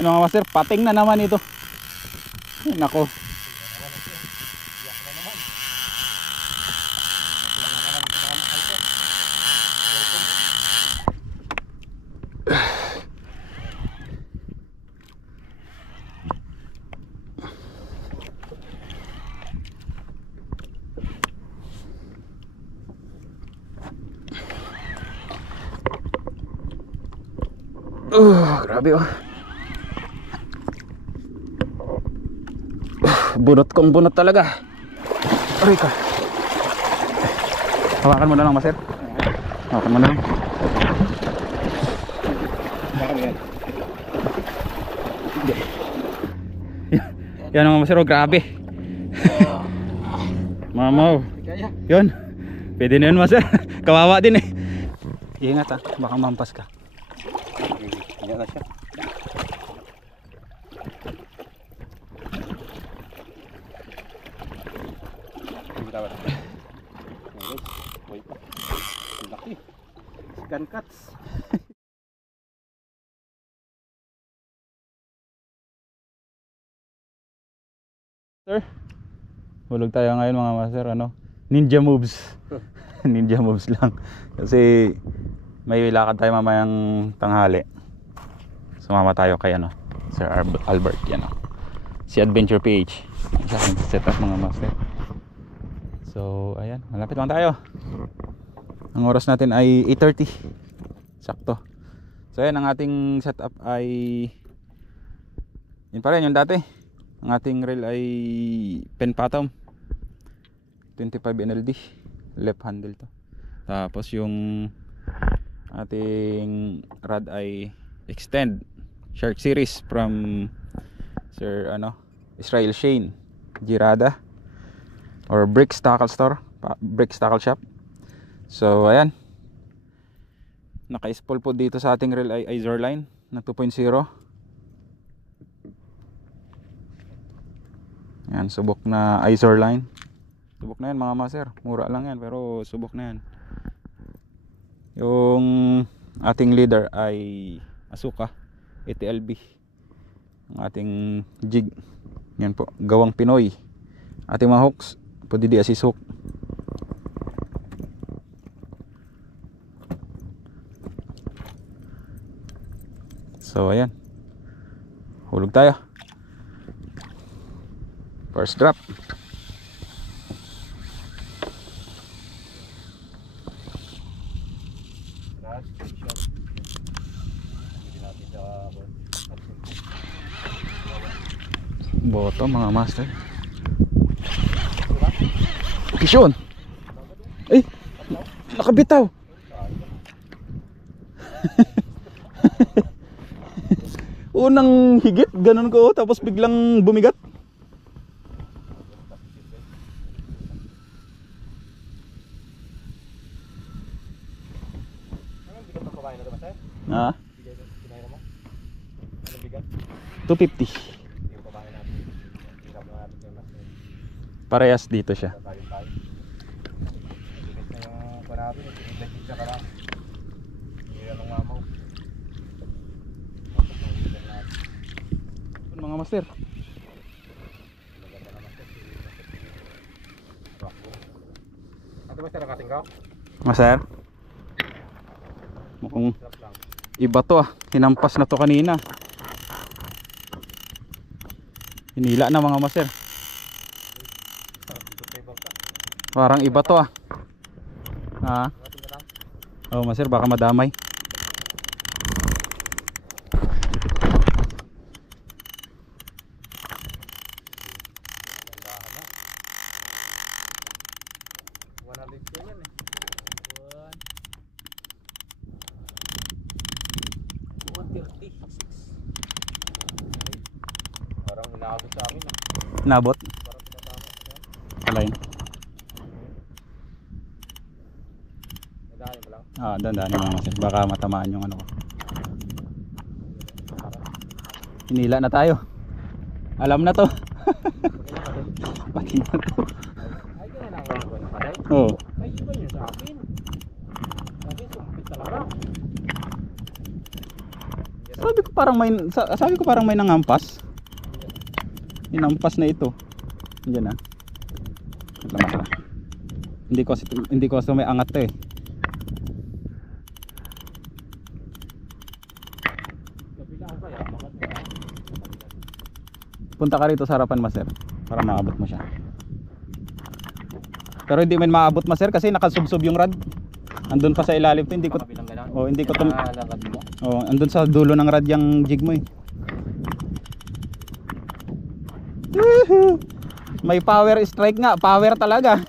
Ano mga master, pating na naman ito. Ay, nako. Grabe oh. Bunot kong bunot talaga. Aray ka. Hawakan mo na lang, master. Hawakan mo na lang. Yan ang master, oh, grabe. Mamaw. Yun. Pwede na yun, master. Kawawa din eh. Ingat ha, baka mampas ka. Ingat na siya. Laki. Scan cuts. Sir, hulog tayo ngayon mga master, ano? Ninja moves. Ninja moves lang. Kasi may lakad tayo mamayang tanghali. Sumama tayo kay ano, Sir Albert, yan oh. Si Adventure PH. Sa aking setup mga master. So, ayan, malapit lang tayo. Ang oras natin ay 8:30. Sakto. So, ayan, ang ating setup ay yun pa rin, yung dati. Ang ating reel ay Penpatom 25 NLD. Left handle to. Tapos yung ating rod ay Extend Shark Series from Sir Israel Shane Girada or Bricks Tackle Store, Bricks Tackle Shop. So ayan, naka-spool po dito sa ating reel ay Izorline na 2.0. Yan, subok na Izorline. Subok na yan mga master, mura lang yan pero subok na yan. Yung ating leader ay Asuka ATLB. Ang ating jig, yan po, gawang Pinoy. Ating mga hooks, pwede di assist hook. So ayan, hulog tayo. First drop. Boto mga master. Kisyon. Eh, nakabitaw. Unang higit, ganun ko, tapos biglang bumigat. Ha? 250. Parehas dito siya. Mga master. Ito master nakating ka? Master? Mukhang iba to ah. Hinampas na to kanina. Hinila na mga master. Parang iba to ah. Ha? Oh master, baka madamay. Parang inaabot sa amin ah. Nabot? Parang pinatama sa yan. Alain. Daan mo lang? Ah, daan mga master. Baka matamaan yung ano ko. Hinila na tayo. Alam na to. Pati na to. Ay, gano'n lang ako na patay? Oo. Ay, iba yun sa akin. Sabi, sumpit talaga. sabi ko parang may nangampas. Inampas na ito. Diyan ah. Lama. Hindi ko may angat 'to eh. Punta ka rito sa harapan, master, para maabot mo siya. Pero hindi man maabot, master, kasi nakasubsob yung rod. Andun pa sa ilalim 'to, hindi ko. Oh, hindi ko oh, andun sa dulo ng rod yung jig mo eh. May power strike nga, power talaga.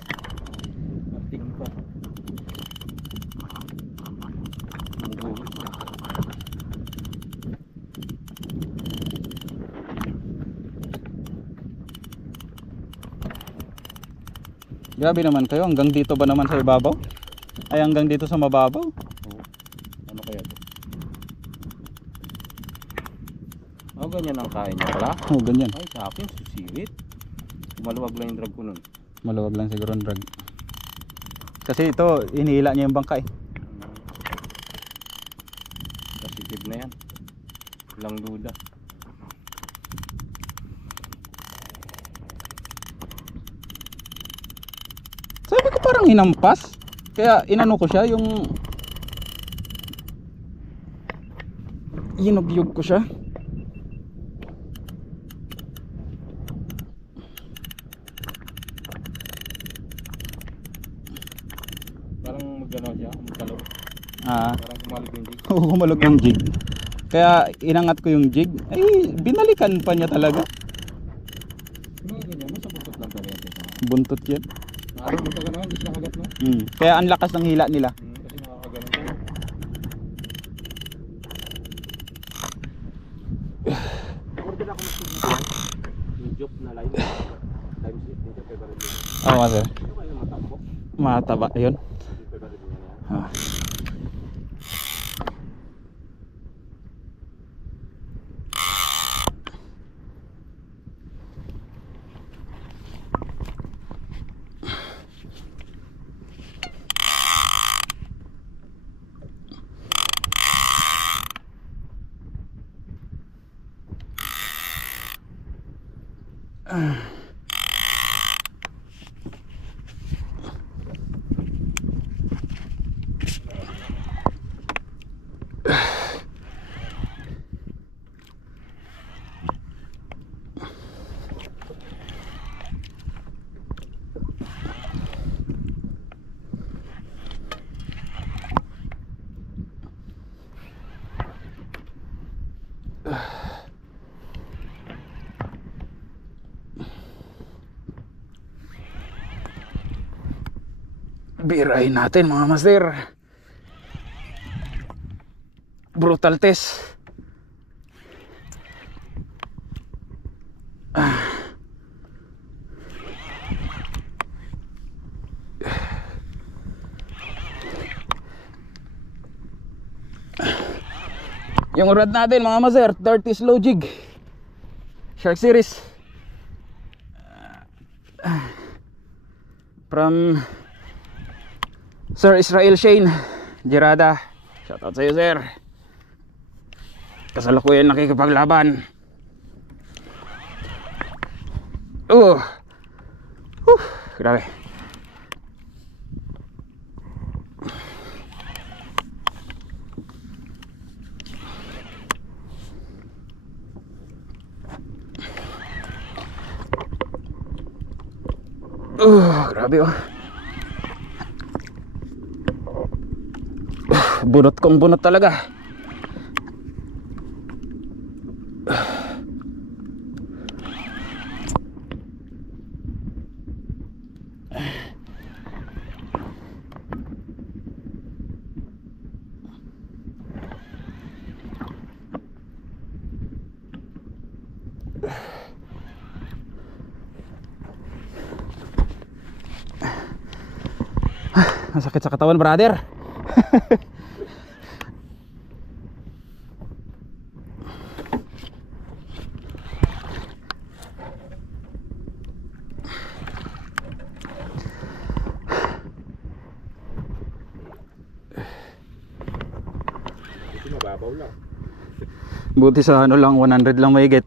Grabe naman kayo, hanggang dito ba naman sa ibabaw? Ay, hanggang dito sa mababaw? Oo. Ano kaya ito? Oh, ganyan ang kain niya pala. Oh, ganyan. Ay, sa akin, susirit. Maluwag lang yung drag ko nun. Maluwag lang siguro ang drag. Kasi ito, inihila niya yung bangka eh. Positive na yan. Walang duda. Sabi ko parang hinampas. Kaya inano ko siya, yung inugyug ko siya. Parang magano siya, magkalo. Parang kumalog yung jig. Oo, kumalog yung jig. Kaya inangat ko yung jig. Ay, binalikan pa niya talaga. Ano ganyan? Nasa buntot lang talaga ito. Buntot yan. Parang magkagano, hindi siya nakagat no? Kaya ang lakas ng hila nila. Kasi nakakagano siya. Order ako mas yung job na line. Times 8 nito, favorite nito. Oo, master. Ito kayo matambo. Mataba, yun. Favorite niya yan. Ah. Birahin natin mga master. Brutal test. Yung rod natin mga master, 30 slow jig, Shark Series, from Sir Israel Shane Girada. Shoutout sa iyo, sir. Kasalukuyan nakikipaglaban. Grabe. Grabe oh. Bunot kong bunot talaga. Masakit sa katawan, brother. Ito mababaw lang. Buti sa ano lang, 100 lang mahigit.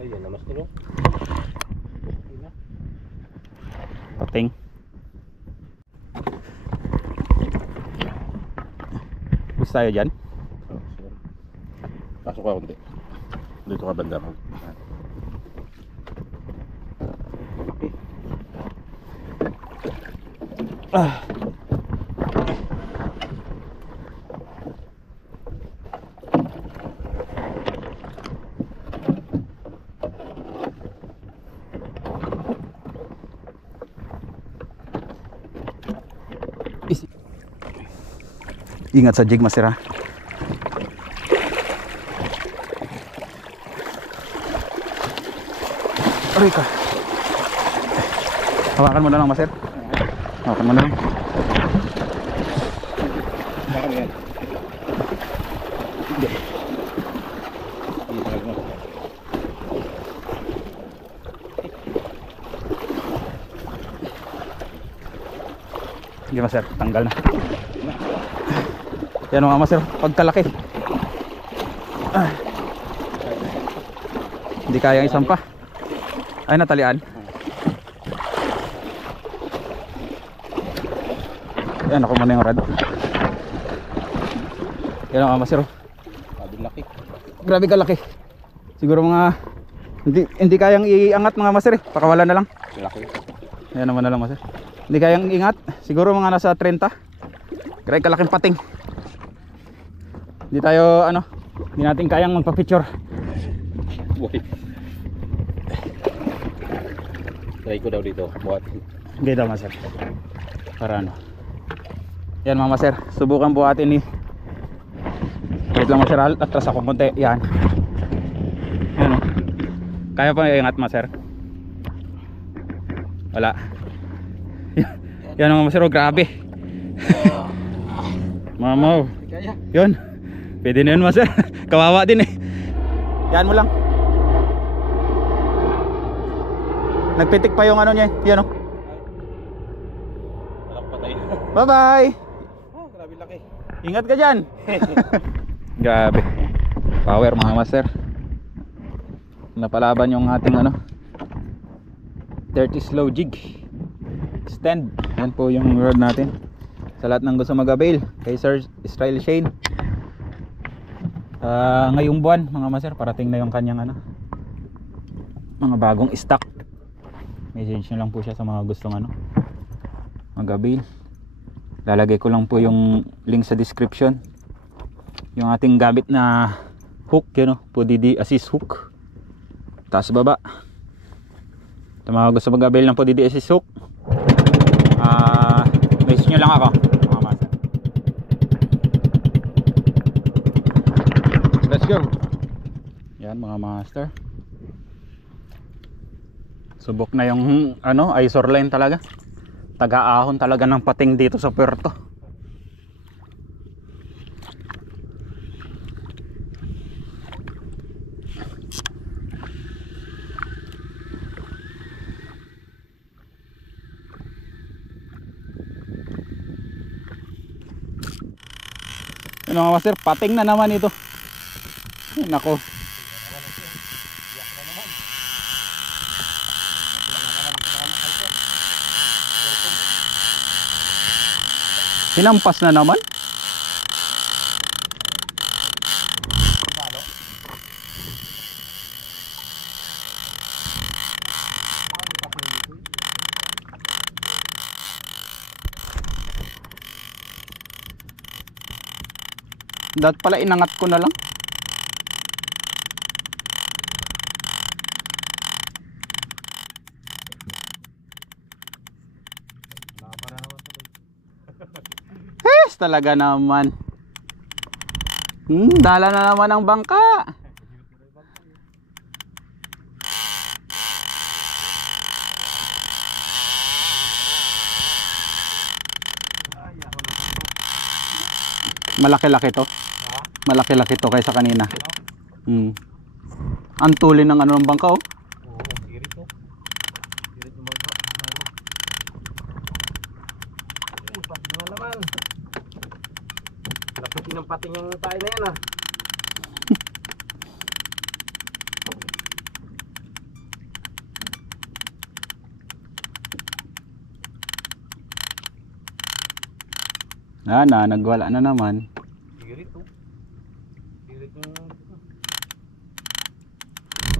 Ayun, namas nilo. Pating. Gusto tayo dyan? Pasok ka konti. Dito ka banda mo. Ah. Ingat sa jig, Master, ha? Aray ka. Hawakan mo na lang, Master. Hawakan mo na lang. Bakit yan? Hindi. Sige, Master, tanggal na. Yan mga Master, pagkalaki. Hindi kayang isang pa. Ay, natalian. Yan, ako muna yung rad. Yan mga Master. Sabing laki. Grabe kalaki. Siguro mga hindi kayang iangat mga Master, eh. Pakawalan na lang. Laki. Yan naman na lang, Master. Hindi kayang ingat. Siguro mga nasa 30. Grabe kalaking pating. Hindi tayo hindi natin kayang magpa-picture. Buhay. Try ko daw dito. Buhat. Hindi daw, Master. Para ano. Yan mga Master, subukan buhatin ni. Wait lang, Master, atras ako konti. Yan. Yan, oh. Kaya pa iangat, Master? Wala. Yan mga Master, oh, grabe. Mamaw. Yun. Pwede na yun, Master. Kawawa din eh. Yan mo lang. Nagpitik pa yung ano niya. Yan, oh. Walang patay. Bye bye. Oh, grabe laki. Ingat ka dyan. Grabe. Power mga Master. Napalaban yung ating 30 slow jig stand. Yan po yung rod natin. Sa lahat ng gusto mag-avail kay Sir Israel Shane, ngayong buwan mga Master, parating na yung kanyang mga bagong stock. Message nyo lang po siya sa mga gustong mag-avail. Lalagay ko lang po yung link sa description. Yung ating gamit na hook, yun, PODD assist hook, taas baba. Sa mga gusto mag-avail ng PODD assist hook, message nyo lang ako mga Master. Let's go. Yan mga Master, subok na yung Isor line talaga. Taga-ahon talaga ng pating dito sa puerto. Ano mga Master, pating na naman ito. Ay, nako. Sinampas na naman. Dapat pala inangat ko na lang. Talaga naman. Dala na naman ang bangka. Malaki-laki to. Ha? Malaki-laki to kaysa kanina. Ang tuli ng ano ng bangka oh. Oo, sirit to. Sirit yung bangka. Ay, pati nga naman. Lapitin ng pating yung tayo na yan ah. Nagwala na naman. Sirit to. Sirit yung...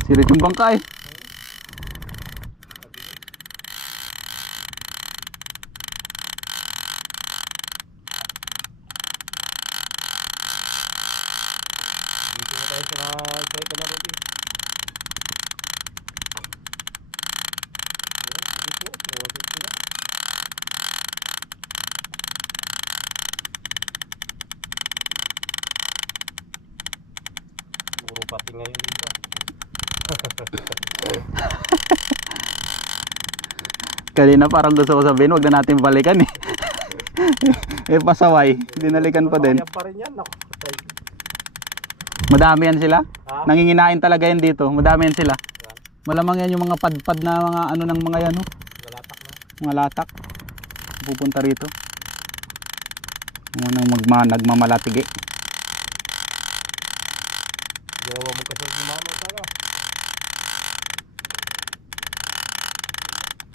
Sirit yung bangka eh. Dito na tayo sa try ka na rin eh. Dito, buwasit sila. Puro pati ngayon dito. Kanina parang gusto ko sabihin, wag na natin balikan eh. Pasaway, dinalikan pa din. Kaya pa rin yan. Naku, patay. Madami yan sila. Ha? Nanginginain talaga yan dito. Madami yan sila. Yan. Malamang yan yung mga padpad na mga ano ng mga yan oh. Galatak na. Mga latak. Pupunta rito. Mga nagmamalatige. Ginawa mo kasi si mama talaga.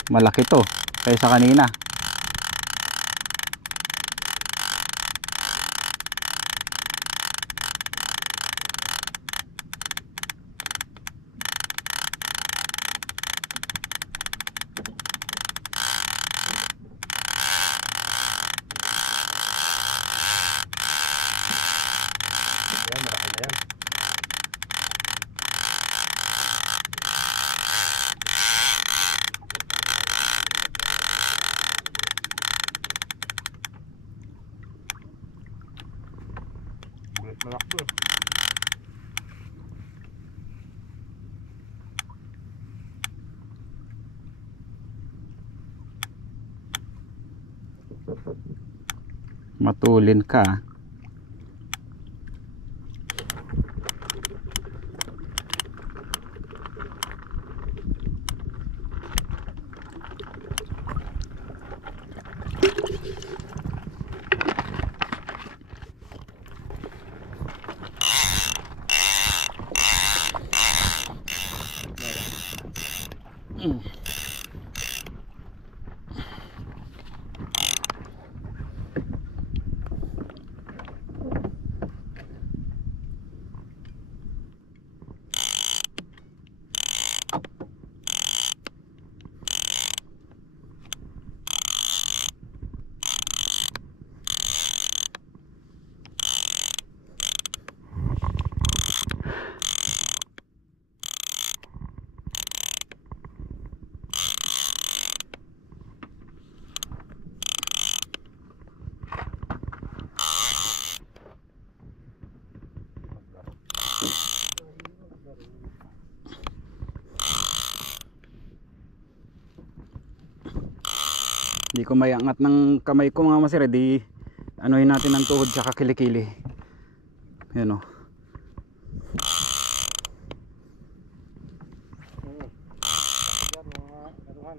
Malaki to kaysa kanina. Yan, malaki na yan. Bulit na lakbo eh. Matulin ka. Hindi ko may angat ng kamay ko mga masir, di anuhin natin ang tuhod sa kilikili. Yan o. Yan, mga anuhan.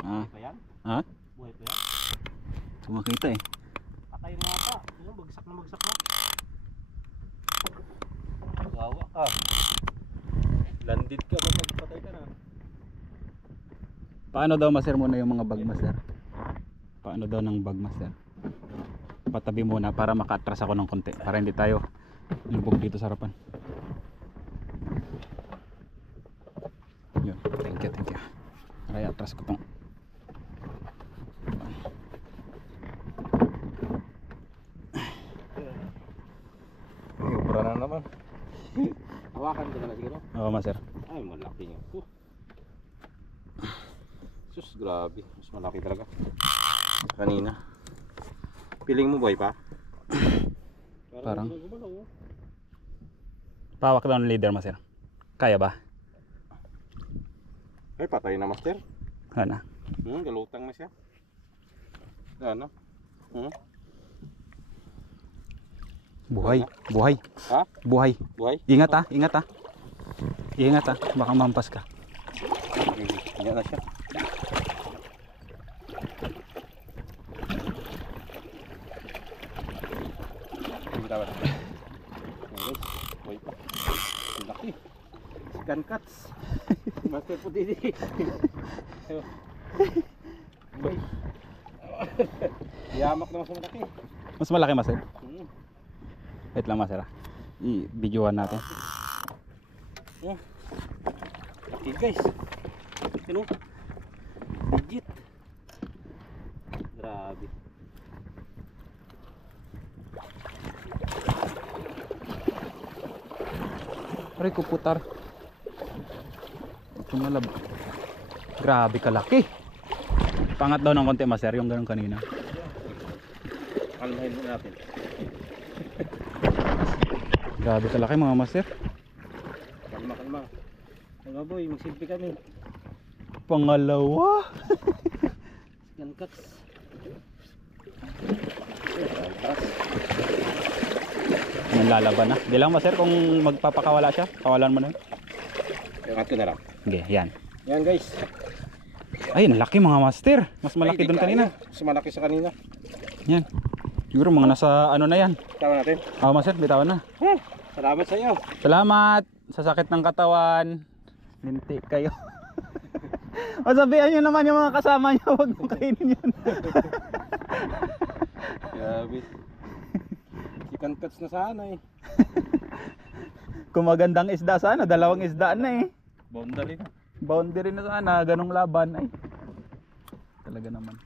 Ah, Buhay pa yan? ha? Buhay pa yan? Sumakita eh. Patay na ata. Yung bagsak na. Gawa ka. Landed ka ba magpatay ka na? Paano daw master muna yung mga bag master? Paano daw ng bag master? Patabi muna para maka-atras ako ng konti. Para hindi tayo lubog dito sa harapan. Yun. Thank you. Kaya atras ko tong hawakan ka na siguro. Oo, master. Ay, malaki nga ito. Sus, grabe. Mas malaki talaga. Kanina. Piling mo boy pa? Parang. hindi na gumalaw, oh. Pawak daw ng leader, master. Kaya ba? Ay, patay na master. Ano? Galutang na siya. Ano? Buhay. Buhay. Ha? Buhay. Buhay? Ingat ah, ingat ah. Ingat ah, baka mampas ka. Ingat na siya. Tawad. Guys, boy pa. Ang laki. Scan cuts. Master po didi. Boy. Yamak naman sa malaki. Mas malaki, master. Hmm. Wait lang, master. I-videoan natin. Oh. Laki guys. Ano? Legit. Grabe. Aray ko putar. Tumalab. Grabe kalaki. Pangat daw ng konti, master, yung ganun kanina. Kalmahin mo natin. Grabe kalaki mga master. Kalma, kalma. Mga boy, magsilpi kami. Pangalawa. Scan cuts. Nalalaban na. Di lang, master, kung magpapakawala siya, kawalan mo na yun. Yung ato na lang. Okay, yan. Yan guys. Ay, laki mga master. Mas malaki doon kanina. Mas malaki sa kanina. Yan. Siguro mga nasa ano na yan. Tawa natin. Master, bitawan na. Salamat sa iyo. Salamat sa sakit ng katawan. Linti kayo. O sabihan nyo naman yung mga kasama nyo, huwag mong kainin yun. Grabe. Chicken cuts na sana eh. Kung magandang isda sana, dalawang isda na eh. Boundary na. Boundary na sana, ganong laban ay. Talaga naman.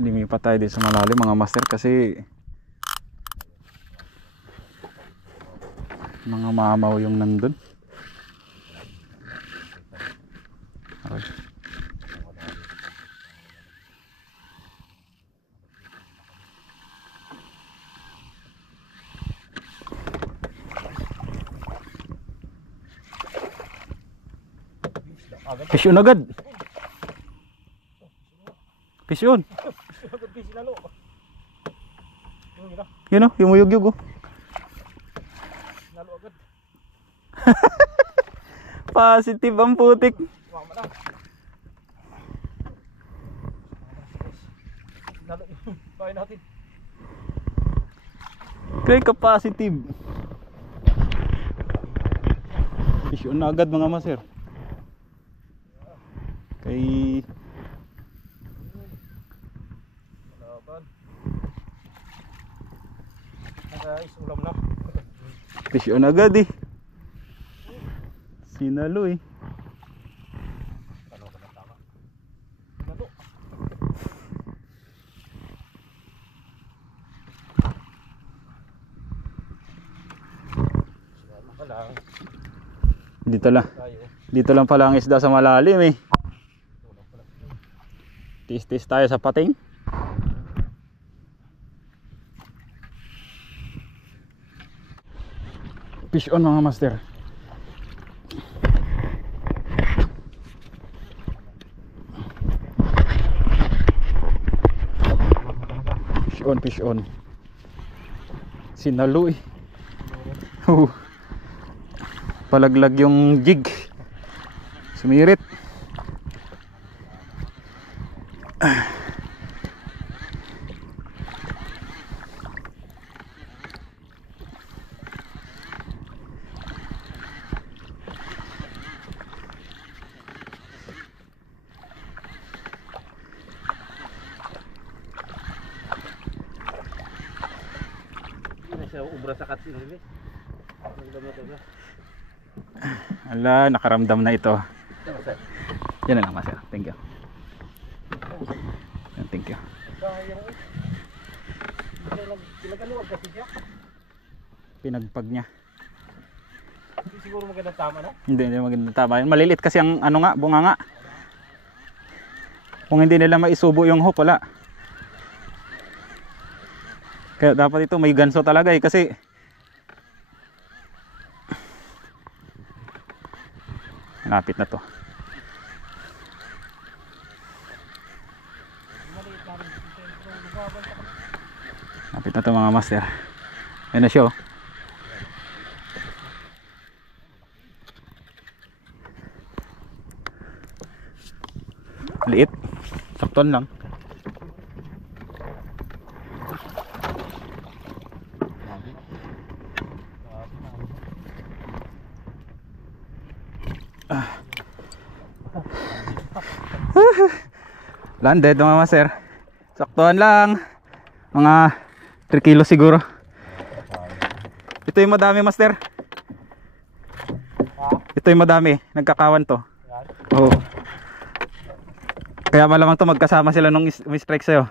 Lumipat tayo dito sa malalim mga master kasi mga mamaw yung nandun. Okay. Fish on agad. Fish on. Yun o, yumuyog-yug o. Positive ang putik. Kaya ka positive. Fish on agad mga master. Kay Guys, ulam na. fish on agad eh. Sinalo eh. Sinalo. Dito lang pala ang isda sa malalim eh. Tis-tis tayo sa pating. Fish on mga master. Fish on. Sinalo eh. Palaglag yung jig. Sumirit. Ubra sa katsin nila. Ala, nakaramdam na ito. Yan na lang master. Thank you. Thank you. Pinagpag niya. siguro magandang tama na. Hindi maganda tama yun. Maliliit kasi ang ano nga, bunga nga. Kung hindi nila maisubo yung hook, wala. Kaya dapat ito may ganso talaga eh, kasi malapit na to. Malapit na to mga master. Ayan na siya oh. Liit. Sakton lang. Landed mga master. Saktuhan lang. Mga 3 kilo siguro. Ito yung madami master. Ito yung madami. Nagkakawan to. Oo. Kaya malamang to magkasama sila nung strike sa'yo.